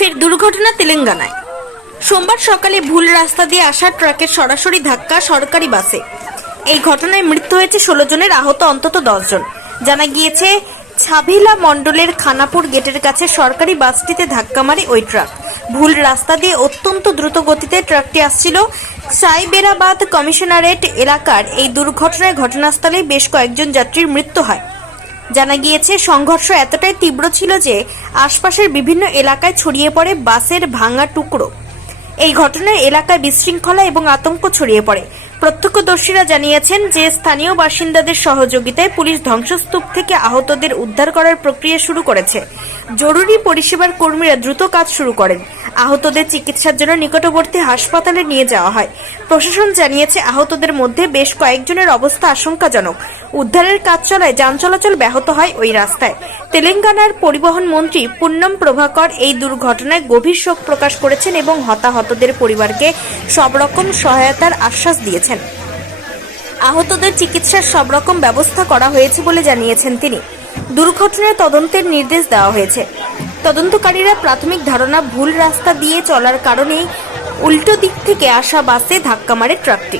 ফের দুর্ঘটনা তেলেঙ্গানায়। সোমবার সকালে ভুল রাস্তা দিয়ে আসা ট্রাকের সরাসরি ধাক্কা সরকারি বাসে। এই ঘটনায় মৃত্যু হয়েছে ষোলো জনের, আহত অন্তত দশ জন। জানা গিয়েছে, ছাভিলা মণ্ডলের খানাপুর গেটের কাছে সরকারি বাসটিতে ধাক্কা মারে ওই ট্রাক। ভুল রাস্তা দিয়ে অত্যন্ত দ্রুত গতিতে ট্রাকটি আসছিল সাইবেরাবাদ কমিশনারেট এলাকার। এই দুর্ঘটনায় ঘটনাস্থলে বেশ কয়েকজন যাত্রীর মৃত্যু হয়। জানা গিয়েছে, সংঘর্ষ এতটাই তীব্র ছিল যে আশপাশের বিভিন্ন এলাকায় ছড়িয়ে পড়ে বাসের ভাঙা টুকরো। এই ঘটনায় এলাকায় বিশৃঙ্খলা এবং আতঙ্ক ছড়িয়ে পড়ে। প্রত্যক্ষদর্শীরা জানিয়েছেন যে, স্থানীয় বাসিন্দাদের সহযোগিতায় পুলিশ ধ্বংসস্তূপ থেকে আহতদের উদ্ধার করার প্রক্রিয়া শুরু করেছে। জরুরি পরিষেবার কর্মীরা দ্রুত কাজ শুরু করেন। আহতদের চিকিৎসার জন্য নিকটবর্তী হাসপাতালে নিয়ে যাওয়া হয়। প্রশাসন জানিয়েছে, আহতদের মধ্যে বেশ কয়েকজনের অবস্থা আশঙ্কাজনক। উদ্ধারের কাজ চলায় যান চলাচল ব্যাহত হয় ওই রাস্তায়। তেলেঙ্গানার পরিবহন মন্ত্রী পুন্নম প্রভাকর এই দুর্ঘটনায় গভীর শোক প্রকাশ করেছেন এবং হতাহতদের পরিবারকে সব রকম সহায়তার আশ্বাস দিয়েছেন। আহতদের চিকিৎসার সব রকম ব্যবস্থা করা হয়েছে বলে জানিয়েছেন তিনি। দুর্ঘটনার তদন্তের নির্দেশ দেওয়া হয়েছে। তদন্তকারীরা প্রাথমিক ধারণা ভুল রাস্তা দিয়ে চলার কারণেই উল্টো দিক থেকে আসা বাসে ধাক্কা মারে ট্রাকটি।